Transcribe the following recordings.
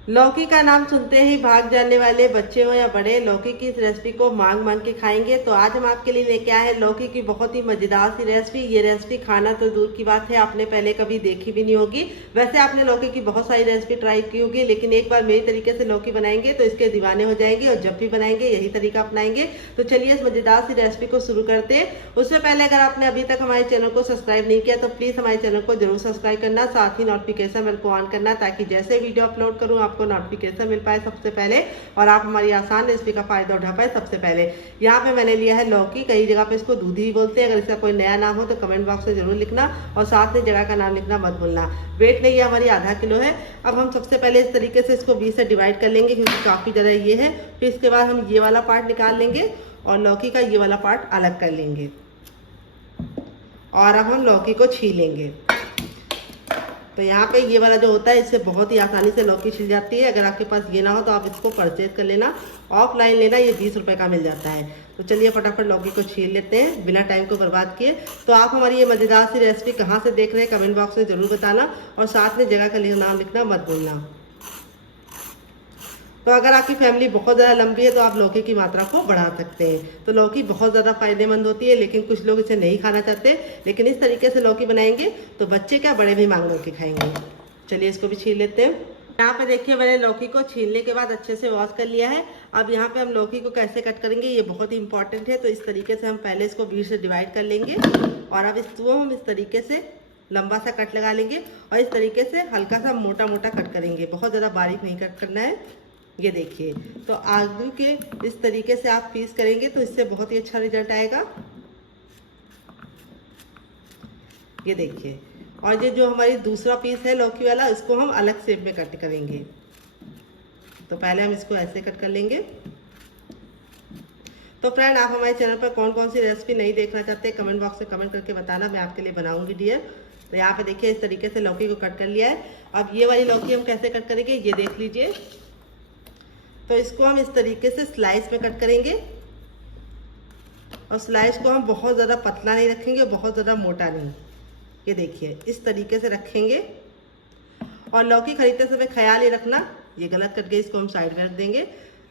लौकी का नाम सुनते ही भाग जाने वाले बच्चे हो या बड़े, लौकी की इस रेसिपी को मांग मांग के खाएंगे। तो आज हम आपके लिए लेके आए हैं लौकी की बहुत ही मजेदार सी रेसिपी। ये रेसिपी खाना तो दूर की बात है, आपने पहले कभी देखी भी नहीं होगी। वैसे आपने लौकी की बहुत सारी रेसिपी ट्राई की होगी, लेकिन एक बार मेरी तरीके से लौकी बनाएंगे तो इसके दीवाने हो जाएंगे और जब भी बनाएंगे यही तरीका अपनाएंगे। तो चलिए इस मजेदार सी रेसिपी को शुरू करते हैं। उससे पहले अगर आपने अभी तक हमारे चैनल को सब्सक्राइब नहीं किया तो प्लीज हमारे चैनल को जरूर सब्सक्राइब करना, साथ ही नोटिफिकेशन बेल को ऑन करना, ताकि जैसे वीडियो अपलोड करूँ आपको नोटिफिकेशन मिल पाए सबसे पहले और आप हमारी आसान रेसिपी का फायदा उठा पाए सबसे पहले। यहाँ पे मैंने लिया है लौकी, कई जगह पे इसको दूधी ही बोलते हैं। अगर इसका कोई नया नाम हो तो कमेंट बॉक्स में जरूर लिखना और साथ में जगह का नाम लिखना मत भूलना। वेट नहीं है हमारी आधा किलो है। अब हम सबसे पहले इस तरीके से इसको 20 से डिवाइड कर लेंगे क्योंकि काफी ज्यादा ये है। फिर इसके बाद हम ये वाला पार्ट निकाल लेंगे और लौकी का ये वाला पार्ट अलग कर लेंगे और अब हम लौकी को छीलेंगे। तो यहाँ पे ये वाला जो होता है इससे बहुत ही आसानी से लौकी छिल जाती है। अगर आपके पास ये ना हो तो आप इसको परचेज कर लेना, ऑफलाइन लेना, ये 20 रुपए का मिल जाता है। तो चलिए फटाफट लौकी को छील लेते हैं बिना टाइम को बर्बाद किए। तो आप हमारी ये मजेदार सी रेसिपी कहाँ से देख रहे हैं कमेंट बॉक्स में जरूर बताना और साथ में जगह का नाम लिखना मत भूलना। तो अगर आपकी फैमिली बहुत ज़्यादा लंबी है तो आप लौकी की मात्रा को बढ़ा सकते हैं। तो लौकी बहुत ज़्यादा फायदेमंद होती है, लेकिन कुछ लोग इसे नहीं खाना चाहते। लेकिन इस तरीके से लौकी बनाएंगे तो बच्चे क्या बड़े भी मांग लौकी खाएंगे। चलिए इसको भी छील लेते हैं। यहाँ पे देखिए मैंने लौकी को छीलने के बाद अच्छे से वॉश कर लिया है। अब यहाँ पे हम लौकी को कैसे कट करेंगे ये बहुत ही इंपॉर्टेंट है। तो इस तरीके से हम पहले इसको 20 से डिवाइड कर लेंगे और अब इसको हम इस तरीके से लंबा सा कट लगा लेंगे और इस तरीके से हल्का सा मोटा मोटा कट करेंगे, बहुत ज़्यादा बारीक नहीं कट करना है। ये देखिए, तो आलू के इस तरीके से आप पीस करेंगे तो इससे बहुत ही अच्छा रिजल्ट आएगा। ये देखिए, और ये जो हमारी दूसरा पीस है लौकी वाला, इसको हम अलग शेप में कट करेंगे। तो पहले हम इसको ऐसे कट कर लेंगे। तो फ्रेंड, आप हमारे चैनल पर कौन कौन सी रेसिपी नहीं देखना चाहते हैं कमेंट बॉक्स में कमेंट करके बताना, मैं आपके लिए बनाऊंगी डियर। तो यहाँ पे देखिए इस तरीके से लौकी को कट कर लिया है। अब ये वाली लौकी हम कैसे कट करेंगे ये देख लीजिए। तो इसको हम इस तरीके से स्लाइस में कट करेंगे और स्लाइस को हम बहुत ज़्यादा पतला नहीं रखेंगे, बहुत ज़्यादा मोटा नहीं। ये देखिए इस तरीके से रखेंगे। और लौकी खरीदते समय ख्याल ये रखना, ये गलत कट गई, इसको हम साइड में रख देंगे।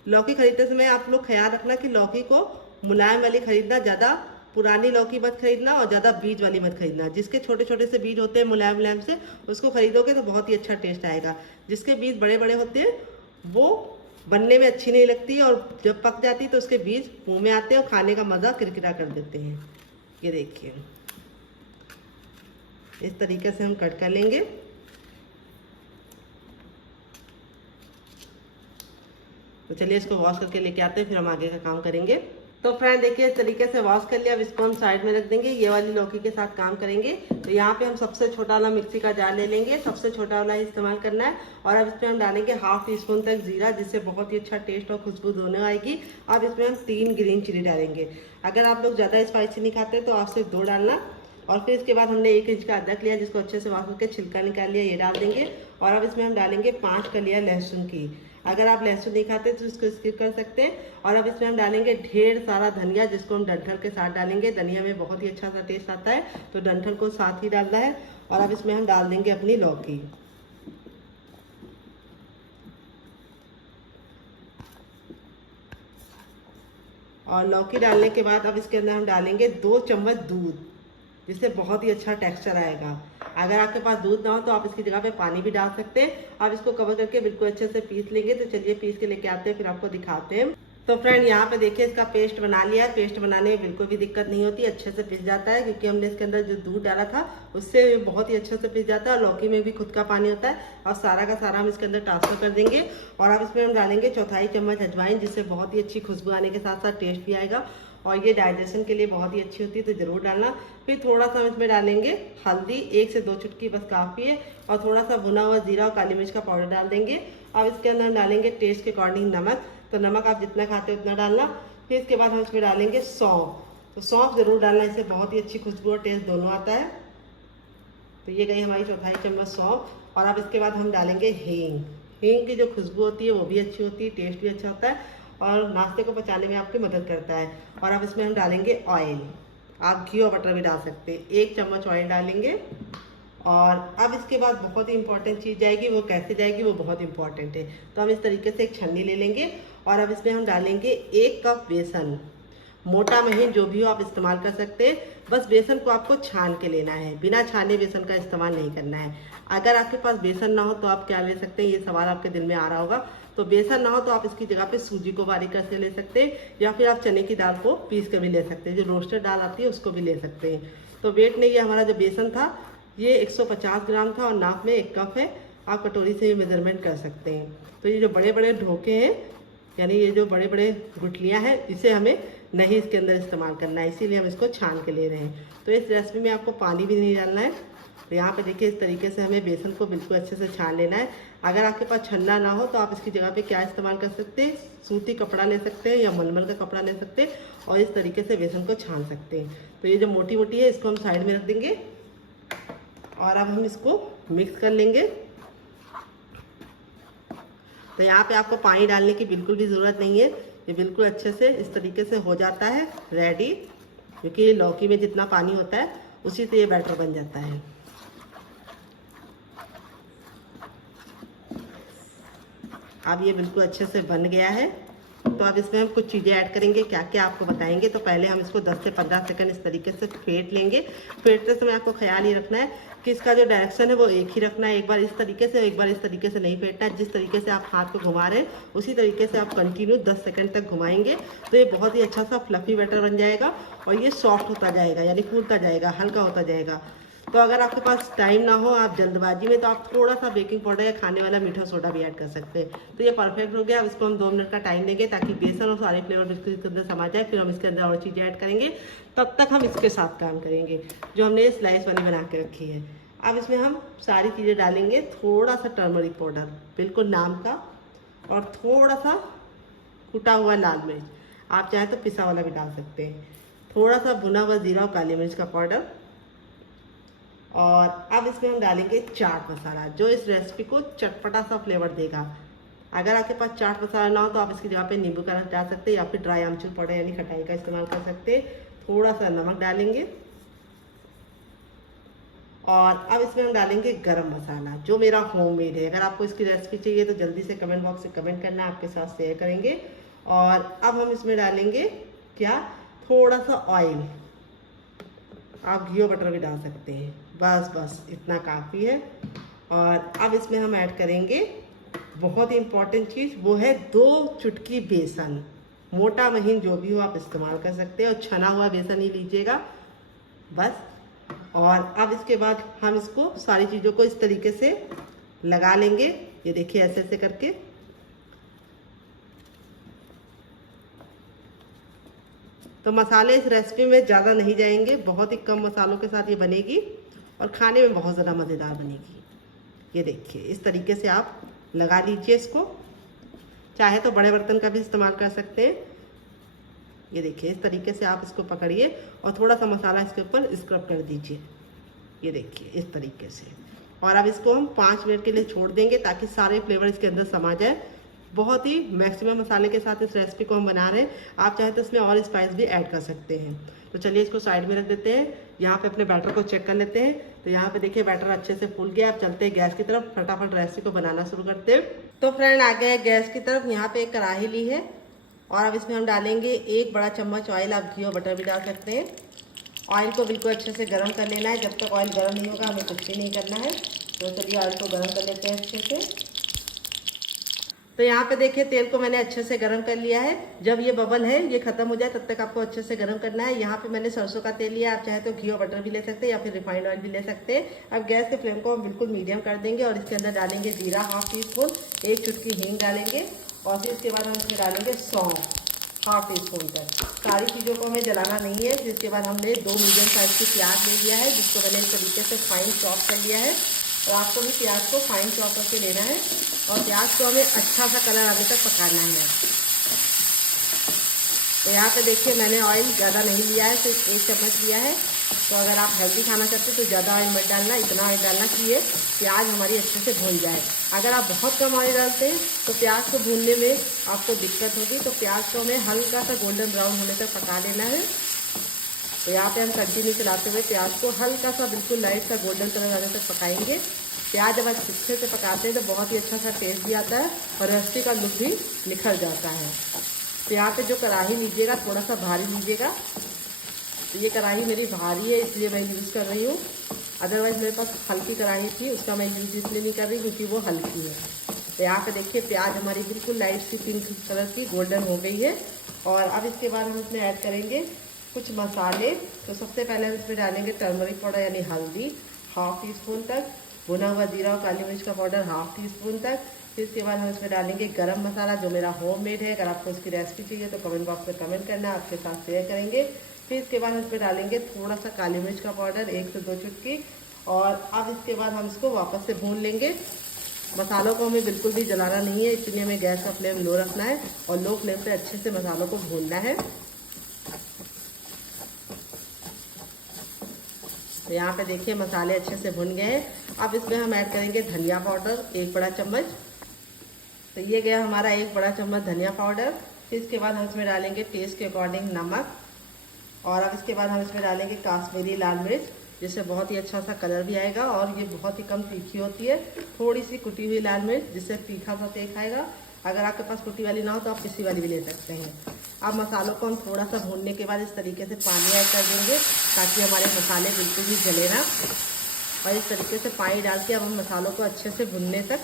लौकी खरीदते समय आप लोग ख्याल रखना कि लौकी को मुलायम वाली खरीदना, ज़्यादा पुरानी लौकी मत खरीदना और ज़्यादा बीज वाली मत खरीदना। जिसके छोटे छोटे से बीज होते हैं मुलायम मुलायम से, उसको खरीदोगे तो बहुत ही अच्छा टेस्ट आएगा। जिसके बीज बड़े बड़े होते हैं वो बनने में अच्छी नहीं लगती और जब पक जाती है तो उसके बीज मुंह में आते हैं और खाने का मज़ा किरकिरा कर देते हैं। ये देखिए इस तरीके से हम कट कर लेंगे। तो चलिए इसको वॉश करके लेके आते हैं, फिर हम आगे का काम करेंगे। तो फ्रेंड देखिए इस तरीके से वॉश कर लिया। अब इसको हम साइड में रख देंगे, ये वाली लौकी के साथ काम करेंगे। तो यहाँ पे हम सबसे छोटा वाला मिक्सी का जार ले लेंगे, सबसे छोटा वाला ही इस्तेमाल करना है। और अब इसमें हम डालेंगे हाफ टी स्पून तक जीरा, जिससे बहुत ही अच्छा टेस्ट और खुशबू दोनों आएगी। अब इसमें हम 3 ग्रीन चिली डालेंगे। अगर आप लोग ज़्यादा स्पाइसी नहीं खाते तो आप सिर्फ 2 डालना। और फिर इसके बाद हमने 1 इंच का अदरक लिया जिसको अच्छे से वॉश करके छिलका निकाल लिया, ये डाल देंगे। और अब इसमें हम डालेंगे 5 कलियां लहसुन की। अगर आप लहसुन नहीं खाते तो इसको स्किप कर सकते हैं। और अब इसमें हम डालेंगे ढेर सारा धनिया, जिसको हम डंठल के साथ डालेंगे। धनिया में बहुत ही अच्छा सा टेस्ट आता है, तो डंठल को साथ ही डालना है। और अब इसमें हम डाल देंगे अपनी लौकी। और लौकी डालने के बाद अब इसके अंदर हम डालेंगे 2 चम्मच दूध, जिससे बहुत ही अच्छा टेक्सचर आएगा। अगर आपके पास दूध ना हो तो आप इसकी जगह पे पानी भी डाल सकते हैं। आप इसको कवर करके बिल्कुल अच्छे से पीस लेंगे। तो चलिए पीस के लेके आते हैं, फिर आपको दिखाते हैं। तो फ्रेंड यहाँ पे देखिए इसका पेस्ट बना लिया है। पेस्ट बनाने में बिल्कुल भी दिक्कत नहीं होती, अच्छे से पिस जाता है क्योंकि हमने इसके अंदर जो दूध डाला था उससे बहुत ही अच्छे से पिस जाता है। और लौकी में भी खुद का पानी होता है। और सारा का सारा हम इसके अंदर ट्रांसफर कर देंगे। और अब इसमें हम डालेंगे 1/4 चम्मच अजवाइन, जिससे बहुत ही अच्छी खुशबू आने के साथ साथ टेस्ट भी आएगा। और ये डाइजेशन के लिए बहुत ही अच्छी होती है, तो ज़रूर डालना। फिर थोड़ा सा इसमें डालेंगे हल्दी, 1 से 2 चुटकी बस काफ़ी है। और थोड़ा सा भुना हुआ जीरा और काली मिर्च का पाउडर डाल देंगे। अब इसके अंदर डालेंगे टेस्ट के अकॉर्डिंग नमक, तो नमक आप जितना खाते हो उतना डालना। फिर इसके बाद हम इसमें डालेंगे सौंफ, तो सौंफ ज़रूर डालना, इससे बहुत ही अच्छी खुशबू और टेस्ट दोनों आता है। तो ये गई हमारी 1/4 चम्मच सौंफ। और अब इसके बाद हम डालेंगे हींग। हींग की जो खुशबू होती है वो भी अच्छी होती है, टेस्ट भी अच्छा होता है और नाश्ते को पचाने में आपकी मदद करता है। और अब इसमें हम डालेंगे ऑयल, आप घी और बटर भी डाल सकते हैं। 1 चम्मच ऑयल डालेंगे। और अब इसके बाद बहुत ही इंपॉर्टेंट चीज़ जाएगी, वो कैसे जाएगी वो बहुत इंपॉर्टेंट है। तो हम इस तरीके से एक छन्नी ले लेंगे और अब इसमें हम डालेंगे 1 कप बेसन। मोटा महीन जो भी हो आप इस्तेमाल कर सकते हैं, बस बेसन को आपको छान के लेना है, बिना छाने बेसन का इस्तेमाल नहीं करना है। अगर आपके पास बेसन ना हो तो आप क्या ले सकते हैं, ये सवाल आपके दिल में आ रहा होगा। तो बेसन ना हो तो आप इसकी जगह पे सूजी को बारीक करके ले सकते हैं, या फिर आप चने की दाल को पीस कर भी ले सकते हैं, जो रोस्टेड दाल आती है उसको भी ले सकते हैं। तो वेट में ये हमारा जो बेसन था ये 150 ग्राम था और नाप में 1 कप है। आप कटोरी से ये मेजरमेंट कर सकते हैं। तो ये जो बड़े बड़े ढोके हैं, यानी ये जो बड़े बड़े गुठलियाँ हैं, इसे हमें नहीं इसके अंदर इस्तेमाल करना है, इसीलिए हम इसको छान के ले रहे हैं। तो इस रेसिपी में आपको पानी भी नहीं डालना है। तो यहाँ पे देखिए इस तरीके से हमें बेसन को बिल्कुल अच्छे से छान लेना है। अगर आपके पास छन्ना ना हो तो आप इसकी जगह पे क्या इस्तेमाल कर सकते हैं, सूती कपड़ा ले सकते हैं या मलमल का कपड़ा ले सकते हैं और इस तरीके से बेसन को छान सकते हैं। तो ये जो मोटी मोटी है इसको हम साइड में रख देंगे और अब हम इसको मिक्स कर लेंगे। तो यहाँ पे आपको पानी डालने की बिल्कुल भी ज़रूरत नहीं है, ये बिल्कुल अच्छे से इस तरीके से हो जाता है रेडी, क्योंकि लौकी में जितना पानी होता है उसी से ये बैटर बन जाता है। अब ये बिल्कुल अच्छे से बन गया है। तो अब इसमें हम कुछ चीज़ें ऐड करेंगे, क्या क्या आपको बताएंगे। तो पहले हम इसको 10 से 15 सेकंड इस तरीके से फेंट लेंगे। फेंटते समय आपको ख्याल ये रखना है कि इसका जो डायरेक्शन है वो एक ही रखना है, एक बार इस तरीके से एक बार इस तरीके से नहीं फेंटना है। जिस तरीके से आप हाथ को घुमा रहे हैं उसी तरीके से आप कंटिन्यू 10 सेकंड तक घुमाएंगे तो ये बहुत ही अच्छा सा फ्लफी बैटर बन जाएगा और ये सॉफ्ट होता जाएगा, यानी फूलता जाएगा, हल्का होता जाएगा। तो अगर आपके पास टाइम ना हो, आप जल्दबाजी में, तो आप थोड़ा सा बेकिंग पाउडर या खाने वाला मीठा सोडा भी ऐड कर सकते हैं। तो ये परफेक्ट हो गया। अब इसको हम 2 मिनट का टाइम देंगे ताकि बेसन और सारे फ्लेवर बिस्कुट इसके अंदर समा जाए। फिर हम इसके अंदर और चीज़ें ऐड करेंगे, तब तक हम इसके साथ काम करेंगे जो हमने स्लाइस वाली बना के रखी है। अब इसमें हम सारी चीज़ें डालेंगे। थोड़ा सा टर्मरिक पाउडर बिल्कुल नाम का, और थोड़ा सा कुटा हुआ लाल मिर्च, आप चाहे तो पिसा वाला भी डाल सकते हैं। थोड़ा सा भुना हुआ जीरा और काली मिर्च का पाउडर, और अब इसमें हम डालेंगे चाट मसाला जो इस रेसिपी को चटपटा सा फ्लेवर देगा। अगर आपके पास चाट मसाला ना हो तो आप इसकी जगह पे नींबू का रस डाल सकते हैं या फिर ड्राई आमचूर पाउडर यानी खटाई का इस्तेमाल कर सकते हैं। थोड़ा सा नमक डालेंगे और अब इसमें हम डालेंगे गरम मसाला जो मेरा होममेड है। अगर आपको इसकी रेसिपी चाहिए तो जल्दी से कमेंट बॉक्स से कमेंट करना, आपके साथ शेयर करेंगे। और अब हम इसमें डालेंगे क्या, थोड़ा सा ऑयल, आप घी और बटर भी डाल सकते हैं। बस इतना काफ़ी है। और अब इसमें हम ऐड करेंगे बहुत ही इम्पॉर्टेंट चीज़, वो है 2 चुटकी बेसन। मोटा महीन जो भी हो आप इस्तेमाल कर सकते हैं और छना हुआ बेसन ही लीजिएगा बस। और अब इसके बाद हम इसको सारी चीज़ों को इस तरीके से लगा लेंगे। ये देखिए ऐसे ऐसे करके। तो मसाले इस रेसिपी में ज़्यादा नहीं जाएंगे, बहुत ही कम मसालों के साथ ये बनेगी और खाने में बहुत ज़्यादा मज़ेदार बनेगी। ये देखिए इस तरीके से आप लगा लीजिए इसको, चाहे तो बड़े बर्तन का भी इस्तेमाल कर सकते हैं। ये देखिए इस तरीके से आप इसको पकड़िए और थोड़ा सा मसाला इसके ऊपर स्क्रब कर दीजिए। ये देखिए इस तरीके से। और अब इसको हम 5 मिनट के लिए छोड़ देंगे ताकि सारे फ्लेवर इसके अंदर समा जाए। बहुत ही मैक्सिमम मसाले के साथ इस रेसिपी को हम बना रहे हैं, आप चाहे तो इसमें और स्पाइस भी ऐड कर सकते हैं। तो चलिए इसको साइड में रख देते हैं। यहाँ पे अपने बैटर को चेक कर लेते हैं। तो यहाँ पे देखिए बैटर अच्छे से फूल गया। अब चलते हैं गैस की तरफ, फटाफट रेसिपी को बनाना शुरू करते हैं। तो फ्रेंड आ गए गैस की तरफ। यहाँ पे एक कढ़ाई ली है और अब इसमें हम डालेंगे 1 बड़ा चम्मच ऑयल, आप घी और बटर भी डाल सकते हैं। ऑयल को बिल्कुल अच्छे से गर्म कर लेना है, जब तक ऑयल गर्म नहीं होगा हमें कुछ भी नहीं करना है। तो चलिए ऑयल को गर्म कर लेते हैं अच्छे से। तो यहाँ पे देखिए तेल को मैंने अच्छे से गर्म कर लिया है। जब ये बबल है ये खत्म हो जाए तब तक आपको अच्छे से गर्म करना है। यहाँ पे मैंने सरसों का तेल लिया, आप चाहे तो घी और बटर भी ले सकते हैं या फिर रिफाइंड ऑयल भी ले सकते हैं। अब गैस के फ्लेम को हम बिल्कुल मीडियम कर देंगे और इसके अंदर डालेंगे जीरा 1/2 टीस्पून, 1 चुटकी हींग डालेंगे और फिर इसके बाद हम इसमें डालेंगे सौंफ 1/2 टीस्पून तक। सारी चीज़ों को हमें जलाना नहीं है। फिर इसके बाद हमने 2 मीडियम साइज की प्याज ले लिया है जिसको मैंने इस तरीके से फाइन चॉप कर लिया है। और आपको भी प्याज को फाइन चॉप करके लेना है और प्याज को हमें अच्छा सा कलर आने तक पकाना है। तो यहाँ पे देखिए मैंने ऑयल ज़्यादा नहीं लिया है, सिर्फ 1 चम्मच लिया है। तो अगर आप हेल्दी खाना चाहते हैं तो ज़्यादा ऑयल मत डालना, इतना ऑयल डालना कि ये प्याज हमारी अच्छे से भून जाए। अगर आप बहुत कम ऑयल डालते हैं तो प्याज को भूनने में आपको दिक्कत होगी। तो प्याज को हमें हल्का सा गोल्डन ब्राउन होने तक पका लेना है। तो यहाँ पे हम कंटिन्यू चलाते हुए प्याज को हल्का सा बिल्कुल लाइट सा गोल्डन कलर आने तक पकाएंगे। प्याज जब अच्छे से पकाते हैं तो बहुत ही अच्छा सा टेस्ट भी आता है और रेसिपी का लुक भी निखर जाता है। तो यहाँ पे जो कढ़ाई लीजिएगा थोड़ा सा भारी लीजिएगा। तो ये कढ़ाई मेरी भारी है इसलिए मैं यूज़ कर रही हूँ, अदरवाइज़ मेरे पास हल्की कढ़ाई थी, उसका मैं यूज़ इसलिए नहीं कर रही क्योंकि वो हल्की है। तो यहाँ पे देखिए प्याज हमारी बिल्कुल लाइट सी पिंक कलर की गोल्डन हो गई है। और अब इसके बाद हम इसमें ऐड करेंगे कुछ मसाले। तो सबसे पहले हम इसमें डालेंगे टर्मरिक पाउडर यानी हल्दी 1/2 टीस्पून तक, भुना हुआ जीरा और काली मिर्च का पाउडर 1/2 टीस्पून तक। फिर इसके बाद हम इसमें डालेंगे गरम मसाला जो मेरा होममेड है। अगर आपको इसकी रेसिपी चाहिए तो कमेंट बॉक्स में कमेंट करना, आपके साथ शेयर करेंगे। फिर इसके बाद हम इसमें डालेंगे थोड़ा सा काली मिर्च का पाउडर 1 से 2 चुटकी। और अब इसके बाद हम इसको वापस से भून लेंगे। मसालों को हमें बिल्कुल भी जलाना नहीं है, इसलिए हमें गैस का फ्लेम लो रखना है और लो फ्लेम पे अच्छे से मसालों को भूनना है। तो यहाँ पे देखिए मसाले अच्छे से भुन गए हैं। अब इसमें हम ऐड करेंगे धनिया पाउडर 1 बड़ा चम्मच। तो ये गया हमारा 1 बड़ा चम्मच धनिया पाउडर। फिर इसके बाद हम इसमें डालेंगे टेस्ट के अकॉर्डिंग नमक। और अब इसके बाद हम इसमें डालेंगे काश्मीरी लाल मिर्च, जिससे बहुत ही अच्छा सा कलर भी आएगा और ये बहुत ही कम तीखी होती है। थोड़ी सी कुटी हुई लाल मिर्च जिससे तीखा सा टेस्ट आएगा। अगर आपके पास कुटी वाली ना हो तो आप पिसी वाली भी ले सकते हैं। अब मसालों को हम थोड़ा सा भूनने के बाद इस तरीके से पानी ऐड कर देंगे ताकि हमारे मसाले बिल्कुल भी जले ना। और इस तरीके से पानी डाल के अब हम मसालों को अच्छे से भुनने तक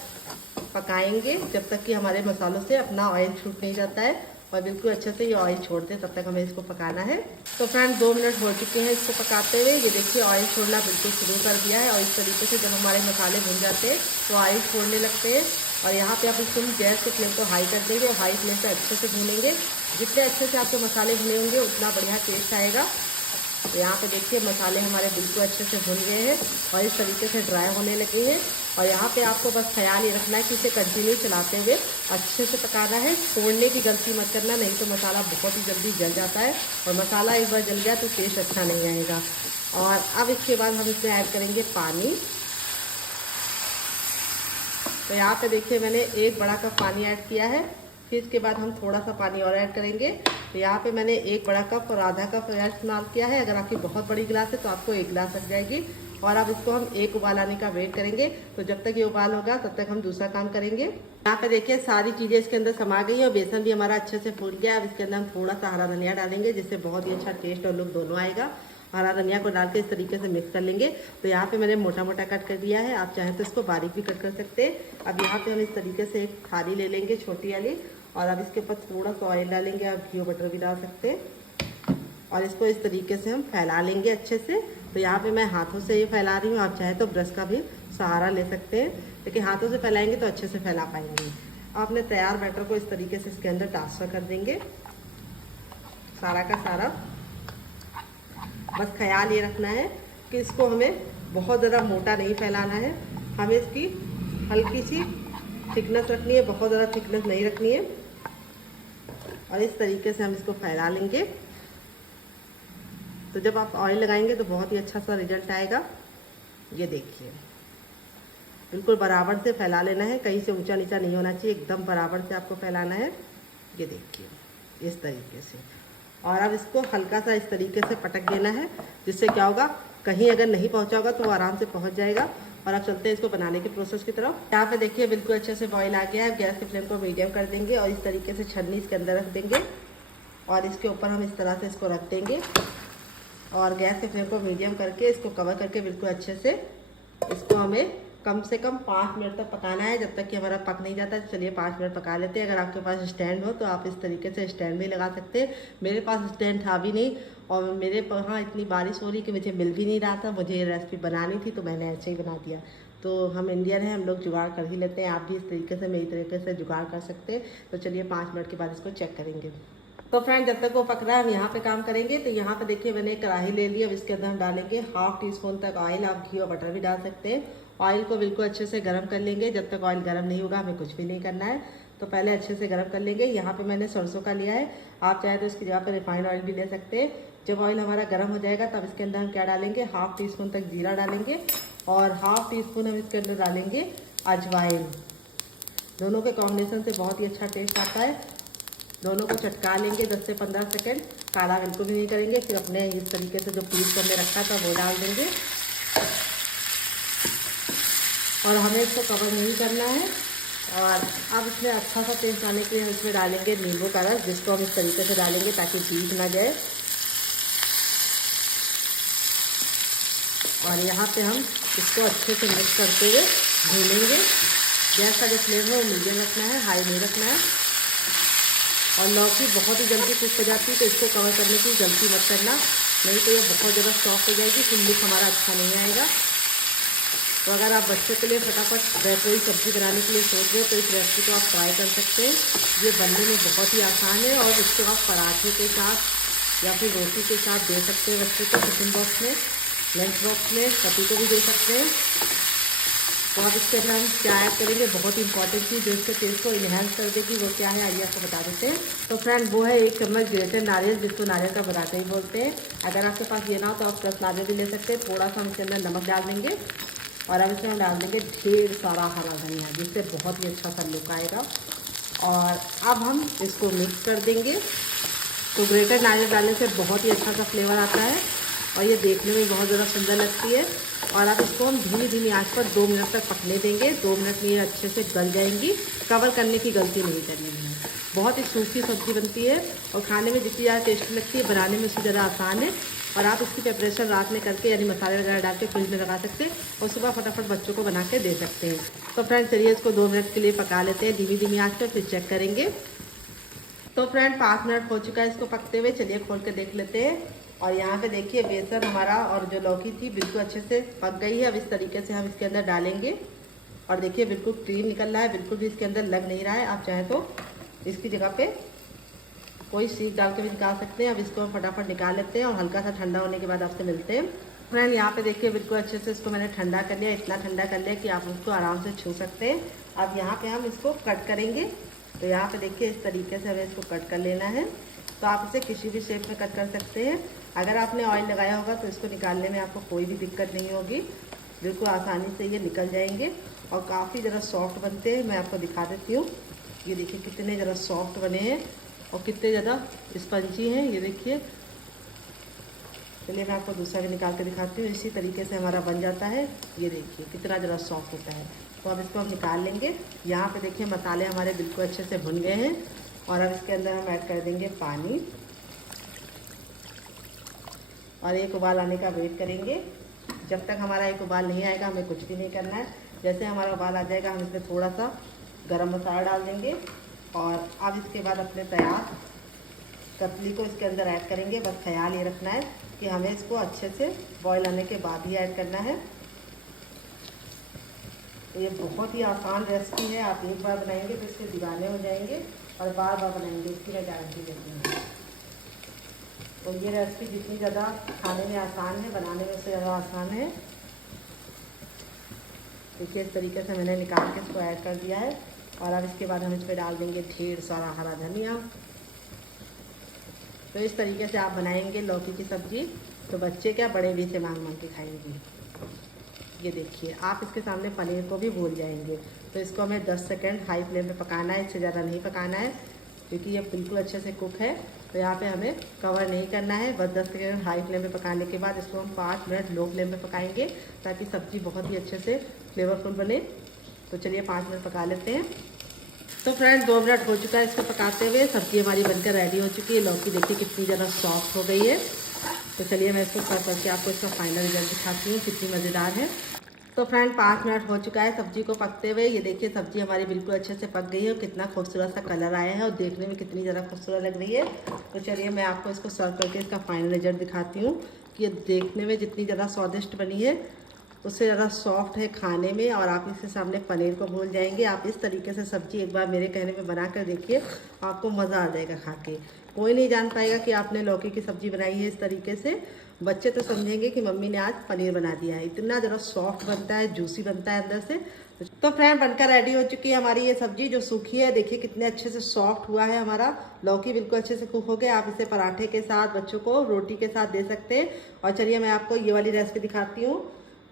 पकाएंगे जब तक कि हमारे मसालों से अपना ऑयल छूट नहीं जाता है और बिल्कुल अच्छे से ये ऑयल छोड़ दे, तब तक हमें इसको पकाना है। तो फ्रेंड 2 मिनट हो चुके हैं इसको पकाते हुए। ये देखिए ऑयल छोड़ना बिल्कुल शुरू कर दिया है। और इस तरीके से जब हमारे मसाले भुन जाते हैं तो ऑयल छोड़ने लगते हैं। और यहाँ पे आप इसको गैस के फ्लेम को हाई कर देंगे और हाई फ्लेम पे अच्छे से भूनेंगे। जितने अच्छे से आपके मसाले भुने होंगे उतना बढ़िया टेस्ट आएगा। तो यहाँ पे देखिए मसाले हमारे बिल्कुल अच्छे से भुन गए हैं और इस तरीके से ड्राई होने लगे हैं। और यहाँ पे आपको बस ख्याल ये रखना है कि इसे कंटिन्यू चलाते हुए अच्छे से पकाना है। छोड़ने की गलती मत करना, नहीं तो मसाला बहुत ही जल्दी जल जाता है और मसाला एक बार जल गया तो टेस्ट अच्छा नहीं आएगा। और अब इसके बाद हम इसमें ऐड करेंगे पानी। तो यहाँ पे देखिए मैंने 1 बड़ा कप पानी ऐड किया है। फिर इसके बाद हम थोड़ा सा पानी और ऐड करेंगे। तो यहाँ पे मैंने 1 बड़ा कप और आधा कप इस्तेमाल किया है। अगर आपकी बहुत बड़ी गिलास है तो आपको 1 गिलास लग जाएगी। और अब इसको हम 1 उबाल आने का वेट करेंगे। तो जब तक ये उबाल होगा तब तक हम दूसरा काम करेंगे। यहाँ पे देखिए सारी चीज़ें इसके अंदर समा गई है और बेसन भी हमारा अच्छे से फूल गया। अब इसके अंदर हम थोड़ा सा हरा धनिया डालेंगे जिससे बहुत ही अच्छा टेस्ट और लुक दोनों आएगा। हरा धनिया को डाल के इस तरीके से मिक्स कर लेंगे। तो यहाँ पे मैंने मोटा मोटा कट कर दिया है, आप चाहें तो इसको बारीक भी कट कर सकते हैं। अब यहाँ पे हम इस तरीके से एक थाली ले लेंगे छोटी वाली और अब इसके ऊपर थोड़ा सा ऑयल डालेंगे। आप घी बटर भी डाल सकते हैं और इसको इस तरीके से हम फैला लेंगे अच्छे से। तो यहाँ पे मैं हाथों से ही फैला रही हूँ, आप चाहे तो ब्रश का भी सहारा ले सकते हैं, लेकिन हाथों से फैलाएंगे तो अच्छे से फैला पाएंगे। आप अपने तैयार बैटर को इस तरीके से इसके अंदर ट्रांसफर कर देंगे सारा का सारा। बस ख्याल ये रखना है कि इसको हमें बहुत ज़्यादा मोटा नहीं फैलाना है, हमें इसकी हल्की सी थिकनेस रखनी है, बहुत ज़्यादा थिकनेस नहीं रखनी है। और इस तरीके से हम इसको फैला लेंगे। तो जब आप ऑयल लगाएंगे तो बहुत ही अच्छा सा रिजल्ट आएगा। ये देखिए बिल्कुल बराबर से फैला लेना है, कहीं से ऊंचा नीचा नहीं होना चाहिए, एकदम बराबर से आपको फैलाना है। ये देखिए इस तरीके से। और अब इसको हल्का सा इस तरीके से पटक देना है, जिससे क्या होगा कहीं अगर नहीं पहुंचा होगा तो वो आराम से पहुंच जाएगा। और अब चलते हैं इसको बनाने के प्रोसेस की तरफ। यहाँ पे देखिए बिल्कुल अच्छे से बॉईल आ गया है। गैस के फ्लेम को मीडियम कर देंगे और इस तरीके से छन्नी इसके अंदर रख देंगे और इसके ऊपर हम इस तरह से इसको रख देंगे और गैस के फ्लेम को मीडियम करके इसको कवर करके बिल्कुल अच्छे से इसको हमें कम से कम 5 मिनट तक पकाना है, जब तक कि हमारा पक नहीं जाता। चलिए 5 मिनट पका लेते हैं। अगर आपके पास स्टैंड हो तो आप इस तरीके से स्टैंड भी लगा सकते हैं। मेरे पास स्टैंड था भी नहीं और मेरे यहाँ इतनी बारिश हो रही कि मुझे मिल भी नहीं रहा था। मुझे ये रेसिपी बनानी थी तो मैंने ऐसे ही बना दिया। तो हम इंडियन हैं, हम लोग जुगाड़ कर ही लेते हैं। आप भी इस तरीके से मेरी तरीके से जुगाड़ कर सकते हैं। तो चलिए 5 मिनट के बाद इसको चेक करेंगे। तो फ्रेंड जब तक वो पक रहा है हम यहाँ पे काम करेंगे। तो यहाँ पे देखिए मैंने कढ़ाई ले ली। अब इसके अंदर हम डालेंगे 1/2 टीस्पून तक ऑयल। आप घी और बटर भी डाल सकते हैं। ऑयल को बिल्कुल अच्छे से गर्म कर लेंगे। जब तक ऑयल गर्म नहीं होगा हमें कुछ भी नहीं करना है। तो पहले अच्छे से गर्म कर लेंगे। यहाँ पे मैंने सरसों का लिया है, आप चाहे तो इसकी जगह पे रिफाइंड ऑयल भी ले सकते हैं। जब ऑयल हमारा गर्म हो जाएगा तब इसके अंदर हम क्या डालेंगे 1/2 टीस्पून तक जीरा डालेंगे और 1/2 टीस्पून हम इसके अंदर डालेंगे अजवाइन। दोनों के कॉम्बिनेशन से बहुत ही अच्छा टेस्ट आता है। दोनों को चटका लेंगे 10 से 15 सेकंड। काला बिल्कुल भी नहीं करेंगे। फिर अपने इस तरीके से जो पीस को हमने रखा था वो डाल देंगे और हमें इसको कवर नहीं करना है। और अब इसमें अच्छा सा टेस्ट आने के लिए हम इसमें डालेंगे नींबू का रस, जिसको हम इस तरीके से डालेंगे ताकि भीग ना जाए। और यहाँ पे हम इसको अच्छे से मिक्स करते हुए भूनेंगे। गैस का जो फ्लेम है वो मीडियम रखना है, हाई नहीं रखना है। और लौकी बहुत ही जल्दी कुक हो जाती है, तो इसको कवर करने की गलती मत करना, नहीं तो ये बहुत ज़्यादा सॉफ्ट हो जाएगी, फिर लुक हमारा अच्छा नहीं आएगा। तो अगर आप बच्चों के लिए फटाफट कोई सब्ज़ी बनाने के लिए सोच रहे हो तो इस रेसिपी को आप ट्राई कर सकते हैं। ये बनने में बहुत ही आसान है और इसको आप पराठे के साथ या फिर रोटी के साथ दे सकते हैं बच्चों को, टिफिन बॉक्स में, लंच बॉक्स में, पति को भी दे सकते हैं। तो आप इसके अंदर हम क्या ऐड करेंगे, बहुत इंपॉर्टेंट चीज़ जो इसके टेस्ट को इन्हेंस कर देगी वो क्या है आइए आपको बता देते हैं। तो फ्रेंड वो है 1 चम्मच ग्रेटेड नारियल, जिसको नारियल का पराठा ही बोलते हैं। अगर आपके पास ये ना हो तो आप 10 नारियल भी ले सकते हैं। थोड़ा सा हम इसके अंदर नमक डाल देंगे और अब इसमें हम डाल देंगे ढेर सारा हरा धनिया, जिससे बहुत ही अच्छा सा लुक आएगा। और अब हम इसको मिक्स कर देंगे। तो ग्रेटेड नारियल डालने से बहुत ही अच्छा सा फ्लेवर आता है और ये देखने में बहुत ज़्यादा सुंदर लगती है। और अब इसको हम धीमी धीमी आंच पर 2 मिनट तक पकने देंगे। 2 मिनट में ये अच्छे से गल जाएंगी। कवर करने की गलती नहीं करनी है। बहुत ही सूखी सब्ज़ी बनती है और खाने में जितनी ज़्यादा टेस्टी लगती है, बनाने में उससे ज़्यादा आसान है। और आप इसकी प्रिपरेशन रात में करके यानी मसाले वगैरह डाल के फ्रिज में लगा सकते हैं और सुबह फटाफट बच्चों को बना के दे सकते हैं। तो फ्रेंड चलिए इसको 2 मिनट के लिए पका लेते हैं धीमी धीमी आंच पर, फिर चेक करेंगे। तो फ्रेंड 5 मिनट हो चुका है इसको पकते हुए। चलिए खोल के देख लेते हैं। और यहाँ पे देखिए बेसन हमारा और जो लौकी थी बिल्कुल अच्छे से पक गई है। अब इस तरीके से हम इसके अंदर डालेंगे और देखिए बिल्कुल क्रीम निकल रहा है, बिल्कुल भी इसके अंदर लग नहीं रहा है। आप चाहें तो इसकी जगह पे कोई सीख डाल के भी निकाल सकते हैं। अब इसको हम फटाफट निकाल लेते हैं और हल्का सा ठंडा होने के बाद आपसे मिलते हैं। फ्रेंड यहाँ पे देखिए बिल्कुल अच्छे से इसको मैंने ठंडा कर लिया, इतना ठंडा कर लिया कि आप उसको आराम से छू सकते हैं। अब यहाँ पे हम इसको कट करेंगे। तो यहाँ पे देखिए इस तरीके से हमें इसको कट कर लेना है। तो आप इसे किसी भी शेप में कट कर सकते हैं। अगर आपने ऑयल लगाया होगा तो इसको निकालने में आपको कोई भी दिक्कत नहीं होगी, बिल्कुल आसानी से ये निकल जाएंगे और काफ़ी ज़रा सॉफ्ट बनते हैं। मैं आपको दिखा देती हूँ, ये देखिए कितने ज़रा सॉफ्ट बने हैं और कितने ज़्यादा स्पंजी हैं, ये देखिए। चलिए मैं आपको दूसरा भी निकाल के दिखाती हूँ। इसी तरीके से हमारा बन जाता है, ये देखिए कितना ज़रा सॉफ्ट होता है। तो अब इसको हम निकाल लेंगे। यहाँ पे देखिए मसाले हमारे बिल्कुल अच्छे से भुन गए हैं और अब इसके अंदर हम ऐड कर देंगे पानी और एक उबाल आने का वेट करेंगे। जब तक हमारा एक उबाल नहीं आएगा हमें कुछ भी नहीं करना है। जैसे हमारा उबाल आ जाएगा हम इसमें थोड़ा सा गरम मसाला डाल देंगे और अब इसके बाद अपने तैयार कतली को इसके अंदर ऐड करेंगे। बस ख्याल ये रखना है कि हमें इसको अच्छे से बॉईल आने के बाद ही ऐड करना है। तो ये बहुत ही आसान रेसिपी है, आप एक बार बनाएंगे तो इसके दीवाने हो जाएंगे और बार बार बनाएंगे, इसकी मैं गारंटी देती हूँ। तो ये रेसिपी जितनी ज़्यादा खाने में आसान है, बनाने में उससे ज़्यादा आसान है। देखिए इस तरीके से मैंने निकाल के इसको ऐड कर दिया है और अब इसके बाद हम इस पर डाल देंगे ढेर सारा हरा धनिया। तो इस तरीके से आप बनाएंगे लौकी की सब्ज़ी तो बच्चे क्या बड़े भी से मांग मांग के खाएंगे। ये देखिए आप इसके सामने पनीर को भी भूल जाएंगे। तो इसको हमें 10 सेकंड हाई फ्लेम पे पकाना है, इससे ज़्यादा नहीं पकाना है क्योंकि ये बिल्कुल अच्छे से कुक है। तो यहाँ पे हमें कवर नहीं करना है, बस 10 सेकंड हाई फ्लेम पे पकाने के बाद इसको हम 5 मिनट लो फ्लेम पे पकाएंगे ताकि सब्ज़ी बहुत ही अच्छे से फ्लेवरफुल बने। तो चलिए 5 मिनट पका लेते हैं। तो फ्रेंड 2 मिनट हो चुका है इसको पकाते हुए। सब्ज़ी हमारी बनकर रेडी हो चुकी है। लौकी देखिए कितनी ज़्यादा सॉफ्ट हो गई है। तो चलिए मैं इसको सर्व करके आपको इसका फाइनल रिजल्ट दिखाती हूँ कितनी मज़ेदार है। तो फ्रेंड 5 मिनट हो चुका है सब्जी को पकते हुए। ये देखिए सब्जी हमारी बिल्कुल अच्छे से पक गई है और कितना खूबसूरत सा कलर आया है और देखने में कितनी ज़्यादा खूबसूरत लग रही है। तो चलिए मैं आपको इसको सर्व करके इसका फाइनल रिजल्ट दिखाती हूँ कि ये देखने में जितनी ज़्यादा स्वादिष्ट बनी है उससे ज़्यादा सॉफ्ट है खाने में और आप इसके सामने पनीर को भूल जाएंगे। आप इस तरीके से सब्जी एक बार मेरे कहने में बना कर देखिए, आपको मज़ा आ जाएगा खा के। कोई नहीं जान पाएगा कि आपने लौकी की सब्ज़ी बनाई है इस तरीके से। बच्चे तो समझेंगे कि मम्मी ने आज पनीर बना दिया है। इतना ज़रा सॉफ्ट बनता है, जूसी बनता है अंदर से। तो फ्रेंड बनकर रेडी हो चुकी है हमारी ये सब्जी जो सूखी है। देखिए कितने अच्छे से सॉफ्ट हुआ है हमारा लौकी, बिल्कुल अच्छे से कुक हो गया। आप इसे पराठे के साथ, बच्चों को रोटी के साथ दे सकते हैं। और चलिए मैं आपको ये वाली रेसिपी दिखाती हूँ।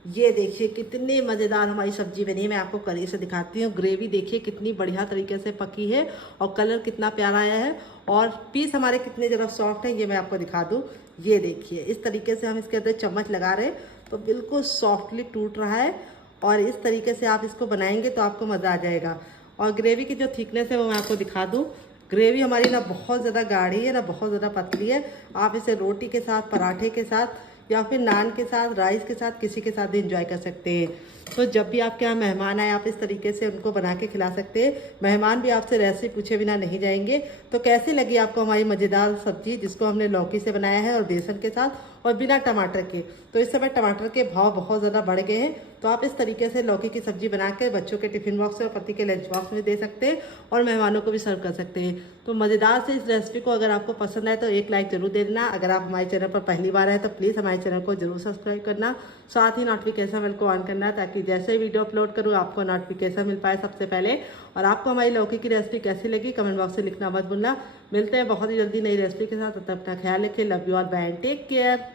ये देखिए कितनी मज़ेदार हमारी सब्जी बनी है। मैं आपको करीब से दिखाती हूँ। ग्रेवी देखिए कितनी बढ़िया तरीके से पकी है और कलर कितना प्यारा आया है और पीस हमारे कितने ज़रा सॉफ्ट हैं, ये मैं आपको दिखा दूँ। ये देखिए इस तरीके से हम इसके अंदर चम्मच लगा रहे हैं तो बिल्कुल सॉफ्टली टूट रहा है और इस तरीके से आप इसको बनाएंगे तो आपको मज़ा आ जाएगा। और ग्रेवी की जो थिकनेस है वो मैं आपको दिखा दूँ। ग्रेवी हमारी ना बहुत ज़्यादा गाढ़ी है ना बहुत ज़्यादा पतली है। आप इसे रोटी के साथ, पराठे के साथ या फिर नान के साथ, राइस के साथ, किसी के साथ भी इंजॉय कर सकते हैं। तो जब भी आपके यहाँ मेहमान आए आप इस तरीके से उनको बना के खिला सकते हैं। मेहमान भी आपसे रेसिपी पूछे बिना नहीं जाएंगे। तो कैसी लगी आपको हमारी मज़ेदार सब्जी जिसको हमने लौकी से बनाया है और बेसन के साथ और बिना टमाटर के। तो इस समय टमाटर के भाव बहुत ज़्यादा बढ़ गए हैं, तो आप इस तरीके से लौकी की सब्जी बना के बच्चों के टिफिन बॉक्स और पति के लंच बॉक्स में दे सकते हैं और मेहमानों को भी सर्व कर सकते हैं। तो मज़ेदार से इस रेसिपी को अगर आपको पसंद आए तो एक लाइक जरूर दे देना। अगर आप हमारे चैनल पर पहली बार आए तो प्लीज़ हमारे चैनल को जरूर सब्सक्राइब करना, साथ ही नोटिफिकेशन बेल को ऑन करना ताकि जैसे ही वीडियो अपलोड करूँ आपको नोटिफिकेशन मिल पाए सबसे पहले। और आपको हमारी लौकी की रेसिपी कैसी लगी कमेंट बॉक्स में लिखना मत भूलना। मिलते हैं बहुत ही जल्दी नई रेसिपी के साथ, तब तक अपना ख्याल रखें। Love you all, bye, take care.